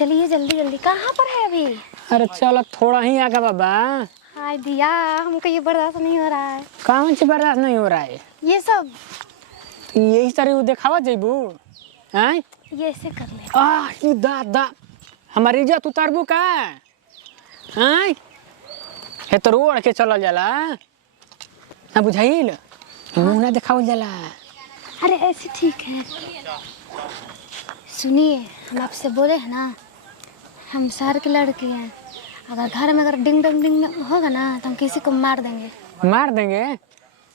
चलिए जल्दी जल्दी। कहाँ पर है अभी? अरे चलो थोड़ा ही आगे बाबा। हाय दिया, हमको ये बर्दाश्त नहीं हो रहा है। कौन सी बर्दाश्त नहीं हो रहा है? ये सब यही तरह देखावा जेबू हैं? ये ऐसे कर ले। ई दादा हमारी इज्जत उतारबू का हैं? हे तो रोड के चलल जाला ना, बुझाइल? मुंह ना देखावल जाला। अरे ऐसे ठीक है। सुनिए, हम आपसे बोले हैं ना, हम शहर के लड़के हैं। अगर घर में अगर डिंग डंग डिंग होगा ना तो हम किसी को मार देंगे। मार देंगे?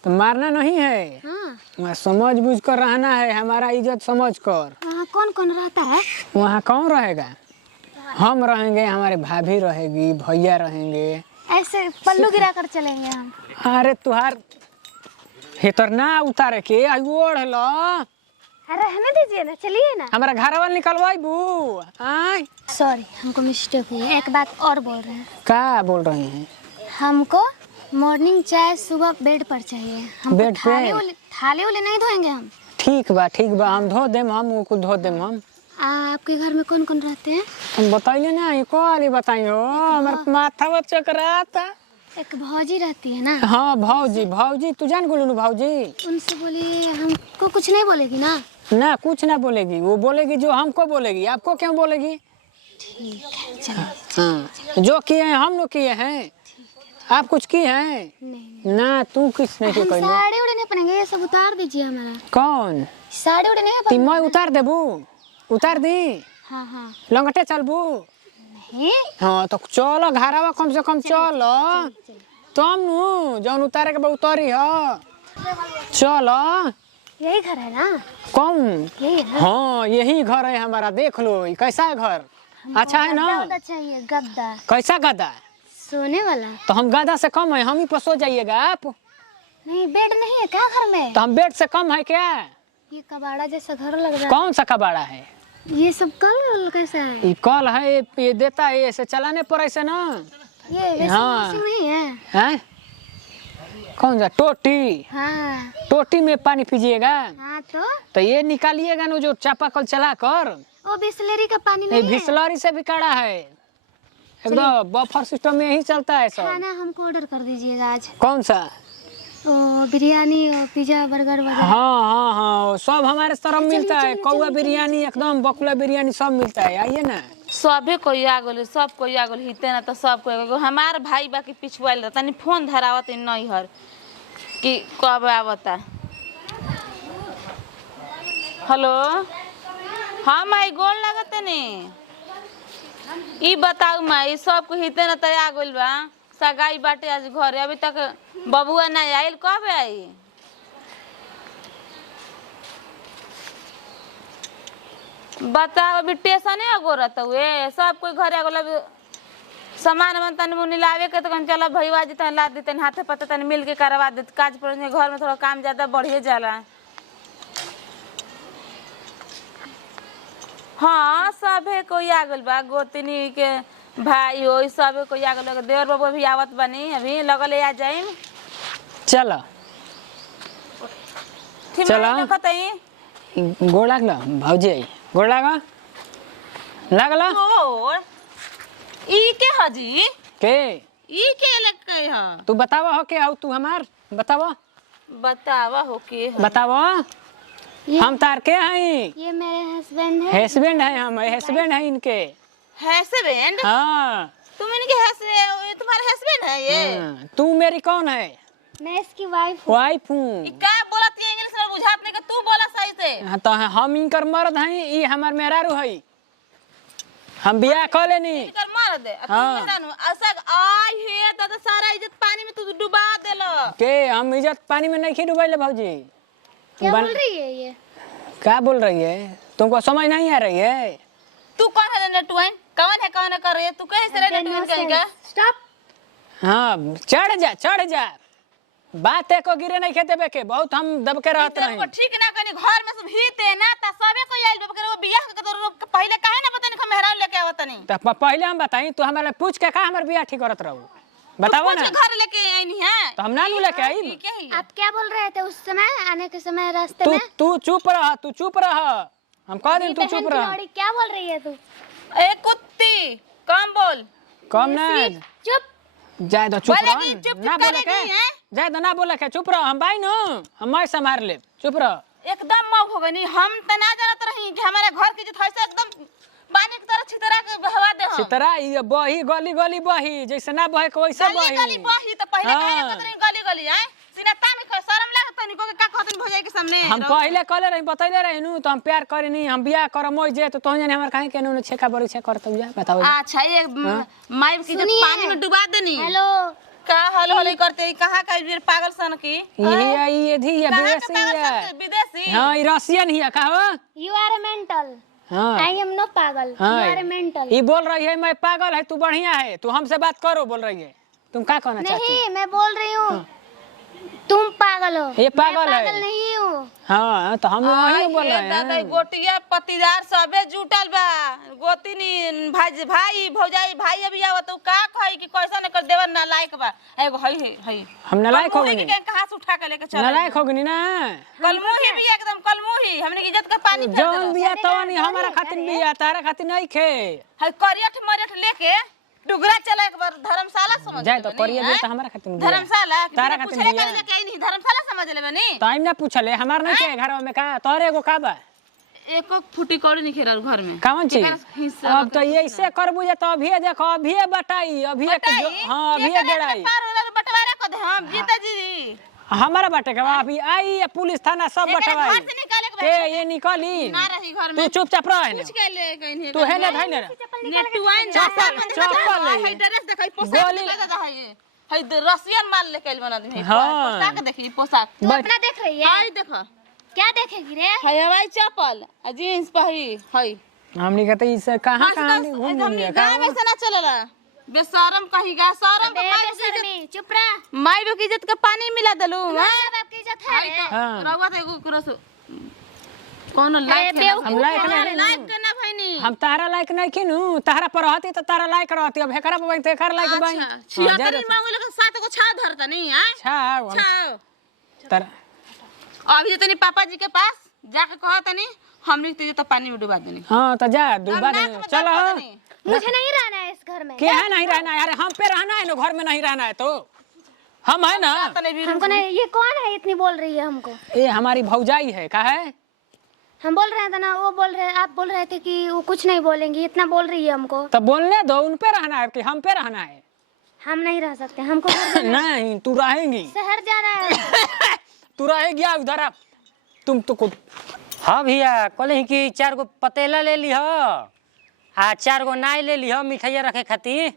तो मारना नहीं है। हाँ। वहाँ समझ बुझ कर रहना है, हमारा इज्जत समझ कर। वहाँ कौन कौन रहता है? वहाँ कौन रहेगा? हम रहेंगे, हमारे भाभी रहेगी, भैया रहेंगे। ऐसे पल्लू गिरा कर चलेंगे हम। अरे तुहार हेतर ना उतारे के ओढ़ लो। अरे रहने दीजिए ना, चलिए ना। हमारा घर वाल निकलवाईबू? आय सॉरी, हमको मिस्टेक हुई। एक बात और बोल रहे हैं। क्या बोल रही हैं? हमको मॉर्निंग चाय सुबह बेड पर चाहिए। हमको बेड पे? थाली उले नहीं धोएंगे हम। ठीक बा हम धो देम, हम कुछ धो देम हम। आपके घर में कौन कौन रहते हैं? हम बताइए ना, ये कॉल बताइयो। हमारा माथा चकराता। एक भौजी रहती है ना। हाँ भौजी तू जान गोलू भौजी। उनसे बोलिए हमको कुछ नहीं बोलेगी ना। ना कुछ ना बोलेगी, वो बोलेगी जो हमको बोलेगी। आपको क्यों बोलेगी? ठीक है चलिए। हाँ, जो किए हैं हम लोग किए हैं, आप कुछ किए हैं? नहीं ना तू कुछ नहीं हम किए। साड़ी उड़े नहीं पहनेंगे, ये सब उतार दीजिए हमारा। कौन साड़ी उड़े नहीं ती? मैं पहनेंगे। उतार देबू? उतार दी? हाँ हाँ। लंगटे चलबू? नहीं। हाँ तो चलो घरवा कम से कम चलो तम नु जौन उतारे के बाद उतारी हो। चलो। यही घर है ना? कौन? यही है। हाँ यही घर है हमारा, देख लो। ये कैसा है घर? अच्छा है ना? गद्दा चाहिए, गद्दा। कैसा गदा? सोने वाला। तो हम गदा से कम है, हम ही पर सो जाइएगा आप। नहीं, बेड नहीं है क्या घर में? तो हम बेड से कम है क्या? ये कबाड़ा जैसा घर लग रहा है। कौन सा कबाड़ा है? ये सब कल कैसा है? ये कल है, ये देता है, ऐसे चलाने पर ऐसे ना। ये हाँ। वैसे नहीं है। हैं? कौन सा? टोटी? हाँ टोटी में पानी पीजिएगा? हाँ। तो ये निकालिएगा ना, जो चापाकल चला कर। वो बिस्लरी का पानी नहीं है। बिस्लरी से भी कड़ा है एकदम। बफर सिस्टम में यही चलता है सब। खाना हमको ऑर्डर कर दीजिएगा आज। कौन सा? बिरयानी और पिज्जा बर्गर वगैरह। हाँ सब हमारे तरफ मिलता है। कौआ बिरयानी एकदम, बकुला बिरयानी सब मिलता है, आइए ना। सबे कोई आ गल, सब कोई आ गल, हिते ना तो सब कोई। हमार भाई बाकी पिछुआल रहता नहीं, फोन धरावत नहीं हर कि कब आवता। हेलो हाँ माई, गोल लगते नहीं। ई बताऊ माई, सब को हिते ना तो आ गइल बा। सगाई बाटे आज घरे, अभी तक बबुआ नहीं आइल, कब आई? बताओ, अभी टेशन है गोरत हुए सब कोई घरे अगल। सामान मन तन मुनि लावे के तो चलो भैया जी तन ला देते, हाथे पता तन मिल के करवा देते। काज पर घर में थोड़ा काम ज्यादा बढ़िए जाला। हाँ सबे कोई आ गल बा, गोतनी के भाई हो सबे कोई आ गल। देवर बाबू भी आवत बनी, अभी लगल आ जाए। चलो चलो। गोड़ लागल भौजी, गोड़ लागल। ई के हजी के? ई के लगे ह? तू बतावा हो के? तू हमार बतावा। बतावा हो के? बतावा। हम तार के हैं? ये मेरे हस्बैंड है। हस्बैंड है, हम हस्बैंड है इनके। हस्बैंड? हाँ। तुम इनके हस्बैंड, तुम्हारे हस्बैंड है ये? तू मेरी कौन है? मैं इसकी वाइफ हूँ। वाइफ हूँ। क्या बोलत है? इंग्लिश में बुझात नहीं, तू बोला सही से। हाँ तो हम इनकर मर्द हैं, ये हमार मेहरारू है। हम बियाह कर लेनी। इनकर मर्द है। हाँ। तुम मेहरारू असक आई है तो सारा इज्जत पानी में तू डुबा देलो। के हम इज्जत पानी में नहीं डुबाइले भौजी। क्या बोल रही है ये? क्या बोल रही है? तुमको समझ नहीं आ रही है? तू कौन है नेटुइन? कौन है, कौन कर रही है? तू कैसे रे नेटुइन कहेगा? स्टॉप। हाँ चढ़ जा। बात एको गिरे नहीं खेते बेके, बहुत हम दब के रहते रहे। ठीक ना कनी घर में सब हिते ना त सबे कोई आइल बकरे वो बियाह के तो पहले काहे ना पता नहीं हम मेहरान लेके आवत नहीं। तो पहले हम बताई, तू हमारे पूछ के का हमार बियाह ठीक करत रहू? बताओ ना। घर लेके आईनी है तो हम ना लेके आई। आप क्या बोल रहे थे उस समय आने के समय रास्ते में? तू चुप रह। हम कह दिन तू चुप रह। क्या बोल रही है तू? एक कम ना चुप। जाए दो, चुप बोलेगी, रह चुप ना चुप बोले के करेगी, हैं? जाए दो, ना बोले के चुप रह, हम भाई नु हम मैं संभाल ले, चुप रह। एकदम मौक हो गई। हम त ना जानत रही कि हमारे घर की इज्जत ऐसे एकदम पानी की तरह छितरा के बहवा दे हम। सितरा ये बही गली गली बही, जैसे ना बहे के वैसे गली बही। गली बही तो पहले हाँ। कहे कतरी गली गली हैं। सिनता में शर्म लागत तनी को के का कहतन भौजाई के सामने। हम पहले कहले रही, बतैले रही नु तो हम प्यार करे नहीं, हम बियाह करम ओइ जे तो तोहन जाने हमर काहे के नु छेका बड़ी छे करत जा बताओ। अच्छा ये माई की इज्जत सुनिए। पानी में डुबा देनी। हेलो। का हल हल करते कहां का ये पागल सन की ये धी ये कहां के विदेशी पागल है। सन के विदेशी। हां, ई रशियन ही है का हो? You are a mental. हां, आई एम नो पागल, यू हाँ। Are a mental. ये बोल रही है मैं पागल है, तू बढ़िया है, तू हमसे बात करो बोल रही है। तुम क्या कहना चाहती हो? नहीं, मैं बोल रही हूँ तुम पागल हो। ये पागल मैं है। पागल नहीं हूँ। हाँ तो हम वही बोल रहे दादा हैं। गोटिया पतिदार सबे जुटल बा। गोतिनी भाई भाई भौजाई भाई अभी आवत तो का कहि कि कैसा न कर देवर ना लायक बा। एगो हई हम नालायक हो गए, कहां से उठा के लेके चल नालायक हो गए ना। कलमुही भी एकदम कलमुही हमने की इज्जत का पानी फेर जौन देलो। बिया तवन हमारा खातिर बिया, तारा खातिर नहीं खे। हई करियठ मरियठ लेके डुगरा चला एक बार धर्मशाला समझ जाए तो लेबनी, करिए हैं? बिया तो हमारा खातिर बिया। धर्मशाला तारा बिना खातिर पूछले बिया। कहीं लेके आई नहीं धर्मशाला समझ ले बनी। टाइम ना पूछले हमार नहीं के घर में का तोरे एगो का बा एको फुटी कौड़ी नहीं खेरल घर में। कौन चीज? केकरा हिस्सा अब तो ये ऐसे करबू जे तो अभी देखो, अभी बताई, अभी हां अभी गड़ाई पार होला बंटवारा कर दे हम जीता जी। हमारा बाटे के बा। अभी आई ये पुलिस थाना सब एकरा बटवाई घर से निकाले के के ये निकली ना रही घर तू में। चुपचाप रह पूछ के ले कहीं तू है ना भाई ना नेटुआइन चप्पल ले। हई ड्रेस देखई पोशाक गोली- ले दादा हई हई रसियन माल लेके आइल बना दी हाँ। पोशाक देखी पोशाक तू अपना देख रही है? हई देखो क्या देखेगी रे? हई हवाई चप्पल आ जींस पही हई हमनी कहते इसे कहां कहां घूम हमनी लिया गांव में से ना चलेला बेशरम कहीगा शरम बे के बेशर्मी, चुप रह। माई बाप की इज्जत का पानी मिला दलू माँ बाप की इज्जत है रे। हां रउआ तो एगो क्रस कौन लायक बेवकूफ हम लायक नहीं लायक के ना भइनी। हम तारा लायक नहीं किनु, तारा पर रहती तो तारा लायक रहती, अब हेकरा पर तो हेकर लायक बाई। अच्छा छिहत्तर मांगले के साथ को छा धरता नहीं है छा छा तारा अभी तनी पापा जी के पास जाके कहा तनी हमने तुझे तो पानी में डुबा देनी। हां तो जा डूबा दे चलो। मुझे नहीं रहना है इस घर में। क्या है नहीं रहना है? अरे हम पे रहना है ना, घर में नहीं रहना है तो हम है ना। हमको नहीं, ये कौन है इतनी बोल रही है हमको? ये हमारी भौजाई है का है। हम बोल रहे थे ना, वो बोल रहे, आप बोल रहे थे कि वो कुछ नहीं बोलेंगी, इतना बोल रही है हमको। तो बोलने दो, उन पे रहना है कि हम पे रहना है? हम नहीं रह सकते, हमको घर जाना है। नहीं तू रहेंगी, शहर जाना है। तू रहेगी आ उधर आ। तुम तो खुद हाँ भैया कहले कि 4 गो पतेला ले ली आ 4 गो नाई ले ली मिठाइया रखे खातिर।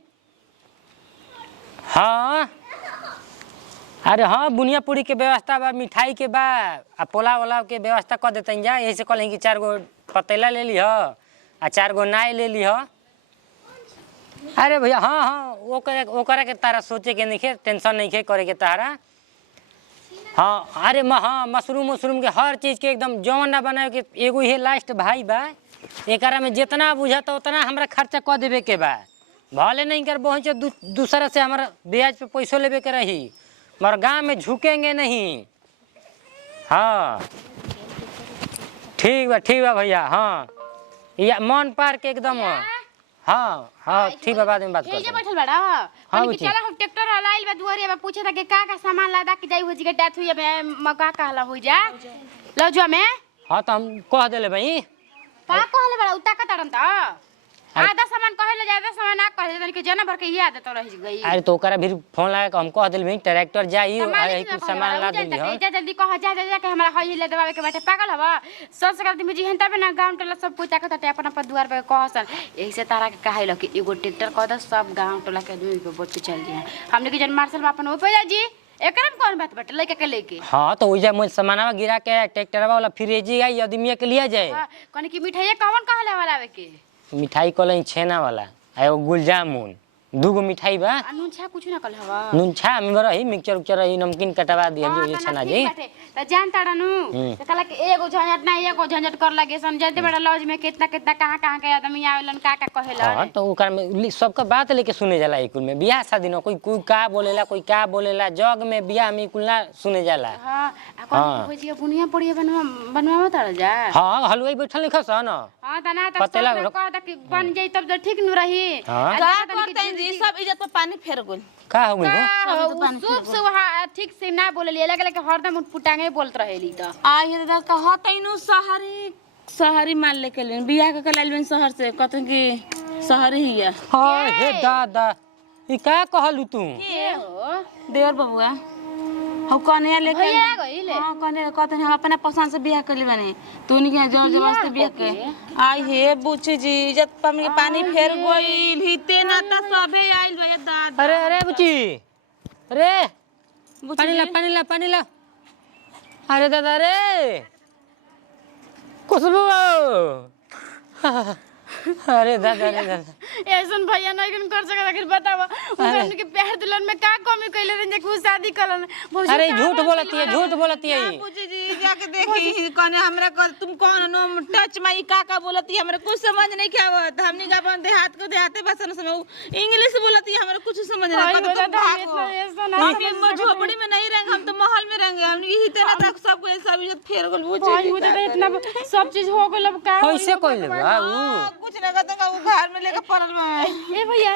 हाँ अरे हाँ बुनिया पूरी के व्यवस्था बा, मिठाई के बा आ पोलाव ओलाव के व्यवस्था कर देते जा। यही से कहले कि 4 गो पतेला ले ली आ 4 गो नाई ले ली। अरे भैया हाँ हाँ ओकरा के तारा सोचे के नहीं, टेंशन नहीं करे के तारा। हाँ अरे हाँ मशरूम के हर चीज़ के एकदम जौन ना बनाए के एगो ये लास्ट भाई बा। एकरा में जितना बुझाता उतना हमरा खर्चा कर देवे के बा। भले नहीं कर पहुँचे दूसरा से हमारा ब्याज पे पैसों लेवे के रही, मगर गाँव में झुकेंगे नहीं। हाँ ठीक बा भैया। हाँ या मन पार के एकदम। हाँ हाँ ठीक है, बाद में बात करते हैं। बैठल बड़ा हाँ कि चला हम ट्रैक्टर हलाइल बा दुआरे बा पूछे था कि का सामान लादा के जाई हो जी के डेथ हुई है मका कहला हो जा लजवा में। हाँ तो हम कह देले भाई का कहले बड़ा उता का तरन त आधा सामान कहले ज्यादा सामान ना कहले तनी के जना भर के याद तो रह गई। अरे तो ओकरा भी फोन लगा के हम कह दिल भाई ट्रैक्टर जाई सामान कुछ सामान ला देली हो। जल्दी कह जा के हमरा हई ले देवावे के बैठे पागल हवा सब से करती मुझे हंता पे ना गांव टोला सब पूछा के त अपन अपन दुआर पे कहसन। यही से तारा के कहैल कि एगो ट्रैक्टर कह द सब गांव टोला के आदमी के बोल के चल दिया। हमने के जन मार्शल अपन हो पे जी एकरम कौन बात बटे लेके के लेके। हाँ तो ओइजा मोल सामानवा गिरा के ट्रैक्टरवा वाला फ्रिजी आई आदमी के लिया जाए। कने की मिठाई कौन कहले वाला आवे के मिठाई कहले छेना वाला आ एगो गुल जामुन 2 गो मिठाई बा। नून छा कुछ ना कहले हवा नून छा में रही मिक्सचर उक्चर रही नमकीन कटवा दिया जो ये छना जी। त जान ताड़नु त कला के एगो झंझट ना एगो झंझट कर लागे सन जानते बड़ा लॉज में कितना कहां के आदमी आवेलन का कहेलन। हाँ तो ओकर में सबका बात लेके सुने जाला। कुल में बियाह शादी न कोई का बोलेला कोई का बोलेला, जग में बियाह में कुल ना सुने जाला। हां आ कौन कोई जी बुनिया पड़िया बनवा ताड़ जा। हाँ हलवाई बैठल लिखस न। हां तना तब पतेला सब कह द कि बन जाई तब तो ठीक न रही। हाँ। का करते जी सब इज्जत पर पानी फेर गइल। का हो गइल शुभ से वहाँ ठीक से ना बोले लगे लगे हरदम उठपुटांगे बोलत रहेली त आ ये दादा कहतै नु शहरी माल लेके लेन बियाह के लाइल बन शहर से कहतन कि शहरी ही है। हां हे दादा ई का कहलू तू के हो देवर बबुआ हम कन्या लेके भैया गइले हां कन्या कहतन हम अपना पसंद से बियाह कर ले बने तू नहीं के जोर जबरदस्ती बियाह के आई हे बुची जी इज्जत पर के पानी फेर गइल हिते नाता सबे आइल रे दादा। अरे अरे बुची अरे बुची पानी ला अरे दादा रे खुशबू अरे दादा रे दादा ऐसन भैया नहीं कर सकत आखिर बतावा उनके के प्यार दिलन में का कमी कइले रन जे कि शादी करन अरे झूठ बोलती है ई बुची जी जाके देखी कने हमरा कर तुम कौन नो टच माई का बोलती है हमरा कुछ समझ नहीं के आवत हमनी का अपन देहात को देहाते भाषा में इंग्लिश बोलती है हमरा कुछ समझ नहीं आता तुम भागो हम झोपड़ी में नहीं रहेंगे हम तो महल में रहेंगे हमनी हिते ना तक सब को सब इज्जत फेर गल बुची भाई वो तो इतना सब चीज हो गइल अब का कैसे कइले बाबू कुछ ना कहता वो घर में लेके पड़ल में ए भैया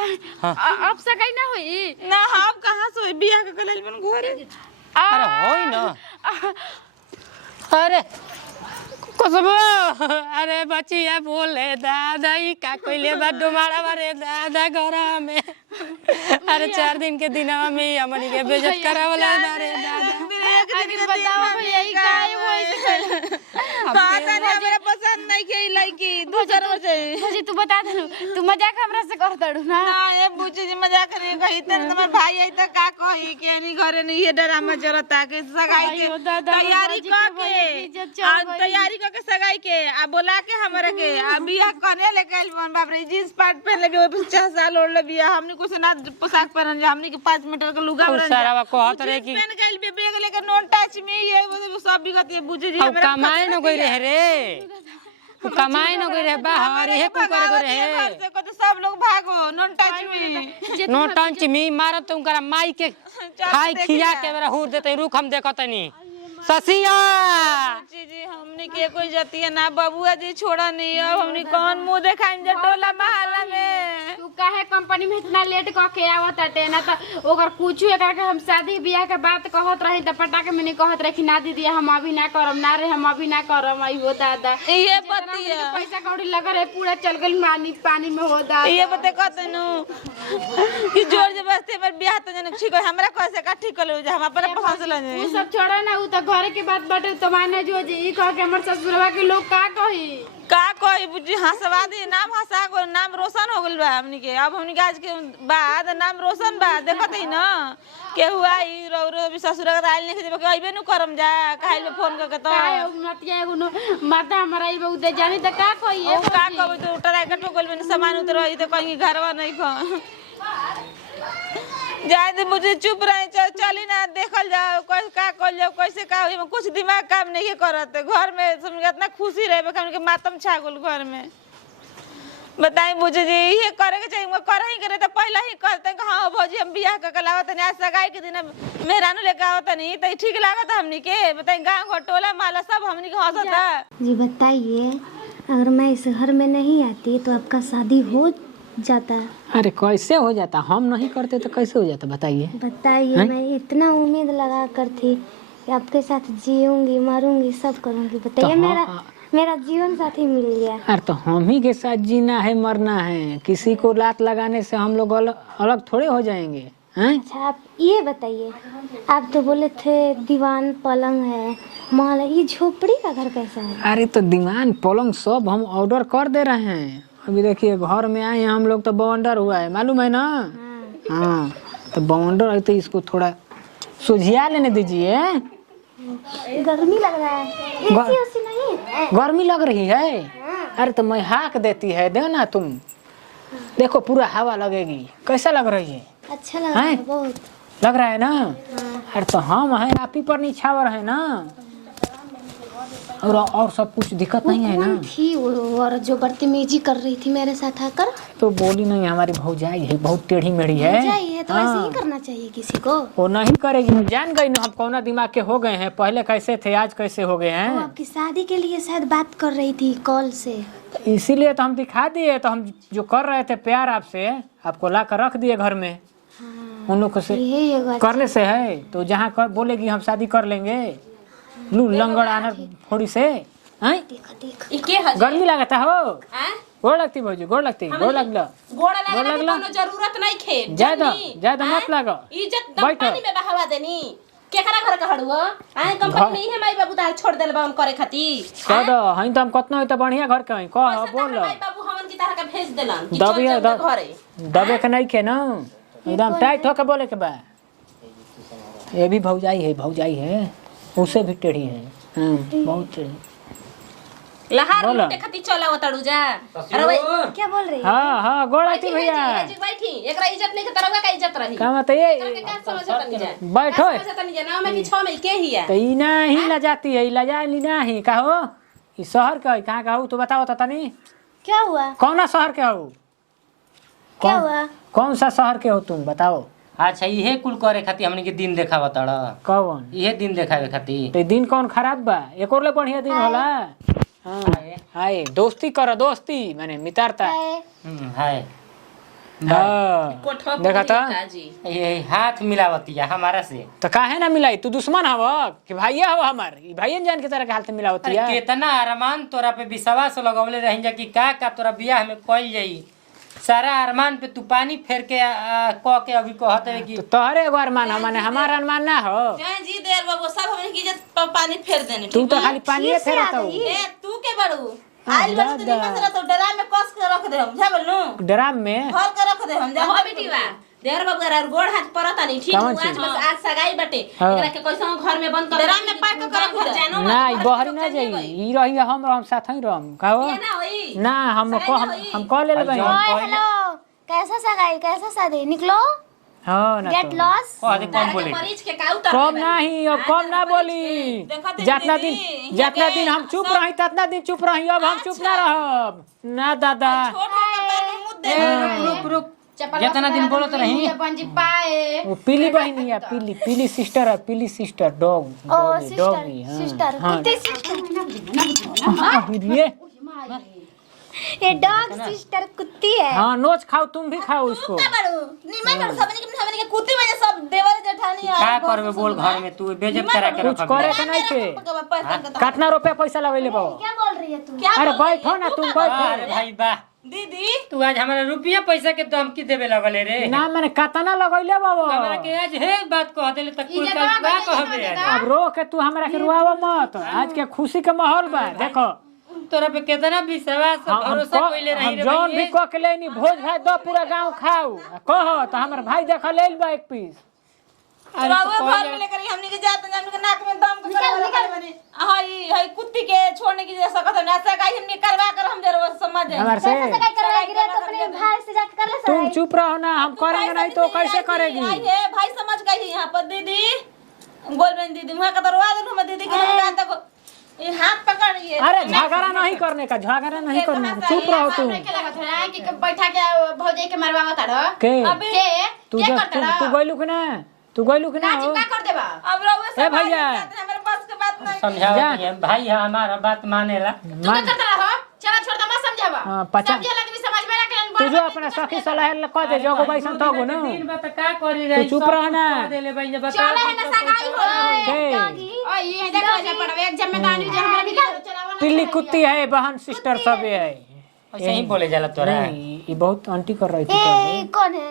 अब सगाई ना होई ना हम कहां से बियाह के कलल बन घर अरे होई ना अरे खुशबू अरे बचिया बोले दादा ई का कइले बा डुमाड़ा बारे दादा घरा में अरे 4 दिन के दिनवा में हमनी के बेइज्जत करावला बारे दादा आखिर बताओ भैया ई काहे होई पता नहीं हमरा पसंद नहीं के लड़की दूसर हो जाए मुझे तू बता देनु तू मजाक हमरा से कर दड़ू ना ना ये बुची जी मजाक करे कही तेरे तुम्हार भाई आई त का कही के नहीं घरे नहीं ये ड्रामा जरता के सगाई के अयो दादा, तैयारी बाबूजी क के भैया की इज्जत चल आ गई। तैयारी क के सगाई के आ बोला के हमरा के आ बियाह करे ले कइल बन बाप रे जींस पैंट पहन ले भी 50 साल ओढ़ ले बियाह हमनी कुछ ना पोशाक पहन जा हमनी के 5 मीटर के लुगा और सारा कहत रहे कि पहन गइल बे बैग लेके नॉन टच में ये वो सब बिगत ये बुची जी अब कमाए न गई रहे रे कमाए न गई रहे बाहर हे को करे रहे घर से को तो सब लोग भागो नॉन टच में नो टंच मी मारत तुम करा माई के खाई खिया के मेरा हुर देते रुक हम देखतनी ससिया जी जी हमनी के कोई जती है ना बबुआ जी छोड़ा नहीं अब हमनी कौन मुंह देखाइम जे टोला मोहल्ला में तू काहे कंपनी में इतना लेट क के आवत हटे ना त ओकर कुछ एकर के हम शादी बियाह के बात कहत रही त पटाके में नहीं कहत रही कि ना दीदी हम अभी ना करम ना रे हम अभी ना करम आई हो दादा ये बतिया पैसा कौड़ी लगा रहे पूरा चल गइल पानी में हो दादा ये बते कहते नु कि जोर जबरदस्ती पर ब्याह तो जन ठीक है हमरा कैसे का ठीक कर ले हम अपन पसंद से ले तू सब छोड़ा ना उ त घरे के बात बाटे तो माने जो जी ई कह के हमर ससुरवा के लोग का कही का कोई बुझी हंसवा दी नाम हंसा को नाम रोशन हो गइल बा हमनी के अब हमनी के आज के बाद नाम रोशन बा देखत ही ना के हुआ ई रो भी ससुर के आइल नहीं के अइबे नु करम जा काइल में फोन करके तो काहे मतिया एगो माता हमरा ई बहुते जानी त का कही ओ का कहबो तो उठरा के ठोकल में सामान उतर ई तो कहीं घरवा नहीं खा जाए दे मुझे चुप रहे चली ना देखल जाओ कोई का कल जाओ कैसे का होई कुछ दिमाग काम नहीं करत घर में सब इतना खुशी रहे हम के मातम छा गेल घर में बताई मुझे जी ये करे के चाहिए कर ही करे तो पहले ही करते हां भौजी हम बियाह के लावत नहीं आज सगाई के दिन मेहरानू लेके आवत नहीं तो ठीक लागत हमनी के बताई गांव घर टोला माला सब हमनी के हंसता जी बताइए अगर मैं इस घर में नहीं आती तो आपका शादी हो जाता? अरे कैसे हो जाता, हम नहीं करते तो कैसे हो जाता बताइए। बताइए मैं इतना उम्मीद लगा कर थी कि आपके साथ जीऊंगी मरूंगी सब करूंगी। बताइए मेरा जीवन साथी मिल गया। अरे तो हम ही के साथ जीना है मरना है, किसी को लात लगाने से हम लोग अलग थोड़े हो जाएंगे हैं? अच्छा आप ये बताइए, आप तो बोले थे दीवान पलंग है महल है, ये झोपड़ी का घर कैसा है? अरे तो दीवान पलंग सब हम ऑर्डर कर दे रहे हैं। अभी देखिए घर में आए हैं हम लोग तो बवंडर हुआ है मालूम है ना। हाँ तो बवंडर है तो इसको थोड़ा सुझिया लेने दीजिए। गर्मी लग रहा है, एसी नहीं है? गर्मी लग रही है? अरे तो मैं हाँक देती है, दे ना तुम, देखो पूरा हवा लगेगी। कैसा लग रही है? अच्छा लग रहा है बहुत। लग रहा है ना? अरे तो हम हैं आप ही पर निछावर है ना। और सब कुछ दिक्कत नहीं है ना? कौन थी वो और जो बदतमीजी कर रही थी मेरे साथ आकर? तो बोली नहीं, हमारी भौजाई है, बहुत टेढ़ी मेढ़ी है। भौजाई है तो ऐसे ही करना चाहिए किसी को। वो नहीं करेगी, हम जान गई ना हम कौन दिमाग के हो गए हैं, पहले कैसे थे आज कैसे हो गए वो हैं। आपकी शादी के लिए शायद बात कर रही थी कॉल से। इसीलिए तो हम दिखा दिए, तो हम जो कर रहे थे प्यार आपसे, आपको ला कर रख दिए घर में। उन लोग से यही एगो करने से है तो जहाँ बोलेगी हम शादी कर लेंगे। लू लंगड़ आना थोड़ी से हैं? देखो देखो ई के हज गर्मी लगता हो। हैं गोड़ लगती भौजी, गोड़ लगती, गोड़ लगला। गोड़ा गोड़ लगाने की लगला। कोनो जरूरत नहीं खे ज्यादा मत लगो। इज्जत दम बैठो। पानी में बहावा देनी केकरा घर का हड़ुआ आए कंपनी में ही है माई बाबू तार छोड़ देल बा उन करे खातिर कह दो हई तो हम कतना है तो बढ़िया घर के हई कह बोल। माई बाबू हमन की तरह का भेज देलन कि दबे चल चल घरे दबे के नहीं के ना, एकदम टाइट होके बोले के बा। ये भी भौजाई है, उससे भी टेढ़ी है। बहुत टेढ़ी। लहार बोला। लूटे खातिर चला वतड़ू जा अरे भाई क्या बोल रही है? हाँ गोड़ लगती भैया। बैठी एकरा इज्जत नहीं के तरह का इज्जत रही का मत ये के का समझता नहीं जा बैठो समझता नहीं जा ना मैं कि 6 में के ही है तो ई नहीं लजाती है, लजा ली नहीं कहो। ई शहर के कहाँ का हो तू बताओ तो तनी। क्या हुआ? कौन शहर के हो? क्या हुआ? कौन सा शहर के हो तुम बताओ? अच्छा इहे कुल करे खातिर हमने के दिन देखावा तड़ा, कौन इहे दिन देखावे खातिर। तो दिन कौन खराब बा? एक और ले बढ़िया दिन होला। हाँ हाय दोस्ती करो, दोस्ती माने मित्रता। हाय हाँ कोठवा देखा था जी ये हाथ मिलावतिया हमारा से। तो काहे ना मिलाई? तू दुश्मन हव कि भाइया हो हमार? ई भाइयन जान के तरह के हाल से मिलावती अरे है। कितना अरमान तोरा पे विश्वास लगवले रही जा कि का तोरा बियाह में कइल जाई, सारा अरमान पे तू पानी फेर के कह के अभी कहत है कि तो तोहरे एगो अरमान हो माने हमारा अरमान ना हो। जय जी देर बाबू सब हमन की इज्जत पानी फेर देने तू तो खाली पानी फेरत हो। ए तू के बड़ू आइल बस तो नहीं मसला तो डरा में कस के रख दे हम जा बोलनु ड्राम में भर के रख दे हम जा हो बेटीवा देर बाबू रे गोड़ हाथ परता नहीं ठीक कौन आज चीज? बस आज सगाई बटे हाँ। एकरा के कैसे घर में बंद कर डरा में पैक के रख जानो ना ई बहरी ना जाई, ई रही हम साथ ही रहम कहो ये ना होई ना। हम कह ले लेबै। हेलो, कैसा सगाई कैसा शादी? निकलो, हां ना गेट तो लॉस। कह दे कम बोले। मरीज के का उतर कम नहीं, अब कम ना बोली। जितना दिन हम चुप रही ततना दिन चुप रही, अब हम चुप ना रहब ना दादा। छोड़ के पैर में मुद्दे रुक जितना दिन बोलत रही पंजी पाए वो पीली बहनी है, पीली सिस्टर है, पीली सिस्टर डॉग ओ डॉगी। सिस्टर कुत्ते सिस्टर। ये ये डॉग सिस्टर कुत्ती है। हाँ नोच खाओ, तुम भी खाओ इसको। का बड़ू निमन बड़ू सबने के कुत्ती में सब देवर जेठानी का करबे बोल घर में तू बेइज्जत करा के कुछ करे के नहीं के। कितना रुपया पैसा लगैले बाबू? क्या बोल रही है तू? अरे बैठो ना तुम बैठो। अरे भाई वाह दीदी तू आज हमारा रुपया पैसा के धमकी देवे लगले रे। ना मैंने कितना लगैले बाबू? हमरा के आज हे बात कह देले तक कोई का कहबे यार। अब रो के तू हमरा के रुआवा मत, आज के खुशी के माहौल बा। देखो तोरा पे कितना विश्वास भरोसा कइले रही रे जौन भी भाई। कह के लेनी भोज भात दो पूरा गांव खाओ कहो तो हमर भाई देख लेल बा एक पीस। बाबू घर में लेकर हमनी के जात हमनी के नाक में दम कर बने हाय कुत्ती के छोड़ने की जैसा कथा ना सगाई हमनी करवा कर हम जरा समझ हमार से सगाई करवाएगी रे तो अपने भाई से जाकर कर ले तुम सगाई। चुप रहो ना, हम करेंगे नहीं तो कैसे करेगी? है भाई समझ गई यहाँ पर दीदी गोल बहन दीदी वहां का दरवाजा हम दीदी के बात तक ये हाथ पकड़िए। अरे झगड़ा नहीं करने का, झगड़ा नहीं करने का, चुप रहो तुम। के लागत है कि बैठा के भौजाई के मरवावा ताड़ के के तू के जो करता तू गइलू कि ना, तू गइलू कि ना नाची हो? का कर देबा अब रहुए ए भैया। हमारे पास के बात नहीं समझावती है भाई हमारा बात मानेला। तू का करता रहो चला छोड़ दे मत समझावा। हाँ, पचा- समझे आदमी समझ में रखे तू जो अपना सखी सलाह कह दे जोगो बैसन तो गो ना। दिन बात का करी तू रही चुप रह ना। देले भाई बता चले है ना सगाई हो के ओ ये देखो जा पड़वे एक जिम्मेदारी जो हमरा निकाल चलावा पिल्ली कुत्ती है, बहन सिस्टर सब है। ऐसे ही बोले जाला तोरा। नहीं ये बहुत आंटी कर रही थी ए पहले। कौन है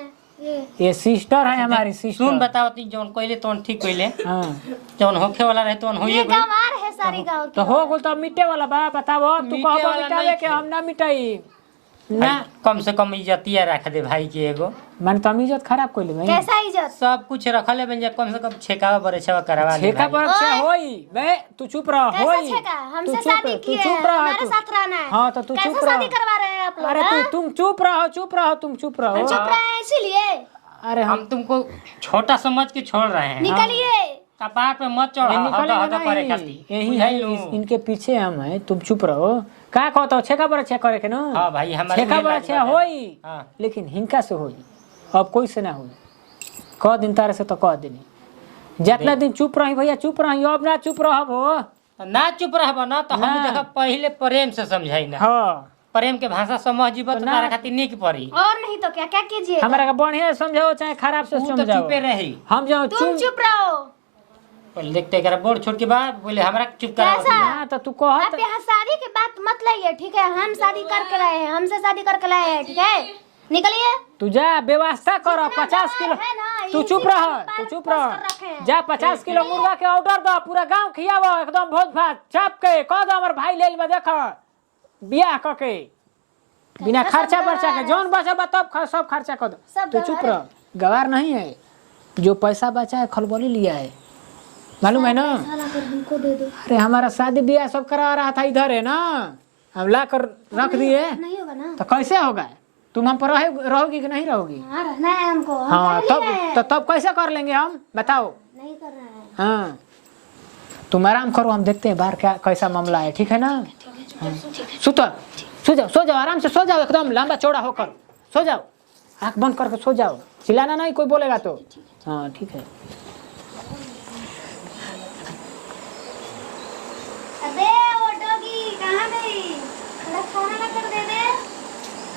ये सिस्टर है हमारी सुन सिस्टर। बतावती जौन कइले तोन ठीक कइले, हाँ जौन होखे वाला रहे तोन होइए ये गइल। गंवार है सारी गांव तो हो गो तो मिटे वाला बा। बताओ तू मिटे कहबो वाला मिटावे नहीं के छे। हम ना मिटाई ना। कम से कम इज्जतिया रख दे भाई के एगो। मन तो इज्जत खराब कइले भाई। कैसा इज्जत? सब कुछ रखले बन जा, कम से कम छेकावा बरेछवा करवा ले छेका भाई। पर से होई बे तू चुप रह कैसा होई। छेका? तू हमसे चुप शादी रह, की तू है, चुप रह हमारे तू। साथ रहना है। हाँ तो तू कैसे चुप रह। शादी करवा रहे हैं आप लोग? अरे हाँ? तुम चुप रहो तुम चुप रहो। चुप रहे हैं इसीलिए अरे हम हम तुमको छोटा समझ के छोड़ रहे हैं। निकलिए। कपार पे मत चढ़ निकलेगा हद करे नहीं। खातिर यही है इनके पीछे हम है, तुम चुप रहो। का कहता हो छेका बड़ा छे करे के ना। हाँ भाई हमारे छेका बड़ा छे होई, हाँ। लेकिन हिंका से होई, अब कोई से ना होई। कह दिन तारे से तो कह देनी, जितना दिन चुप रही भैया चुप रही, अब ना चुप रह हो ना चुप रहब ना तो हम ना। देखा पहले प्रेम से समझाई ना, हाँ। प्रेम के भाषा समझ जीव तो ना। तारा खातिर निक पड़ी। और नहीं तो क्या क्या कीजिए। हमारा का बढ़िया समझाओ चाहे खराब से तू तो समझाओ, चुपे रही। हम जाओ तुम चुप रहो। पहले देखते करा बोर्ड छोड़ के बाद बोले हमरा चुप करा। कैसा? हाँ तो तू कह आप यहाँ शादी की बात मत लाइए, ठीक है? हम शादी करके लाए हैं, हमसे शादी करके लाए हैं, ठीक है? निकलिए। तू जा व्यवस्था करो। जितना 50 किलो दवाई है ना, तू इसी चुप को रह, पाल तू चुप पोस रह। कर रखे हैं। जा 50 किलो मुर्गा के ऑर्डर दो, पूरा गांव खियावो एकदम भोज भात चाप के। कह दो हमर भाई लेल में देखो बियाह क के बिना खर्चा बर्चा के जौन बचा बा तब सब खर्चा कर दो। सब तू चुप रह, गवार नहीं है। जो पैसा बचा है खलबली लिया है, मालूम है ना। साला कर हमको दे दो। अरे हमारा शादी ब्याह सब करा रहा था इधर है ना, हम ला कर रख दिए नहीं होगा ना? तो कैसे होगा? तुम हम पर रहोगी कि नहीं रहोगी? हाँ रहना है हमको, हम हाँ कर लिए हैं। तब तब कैसे कर लेंगे हम, बताओ। नहीं कर रहे हैं। हाँ तुम आराम करो, हम देखते हैं बाहर क्या कैसा मामला है, ठीक है ना। हाँ। सुतो, सो जाओ आराम से सो जाओ, एकदम लंबा चौड़ा होकर सो जाओ, आँख बंद करके सो जाओ, चिल्लाना नहीं कोई बोलेगा तो। हाँ ठीक है।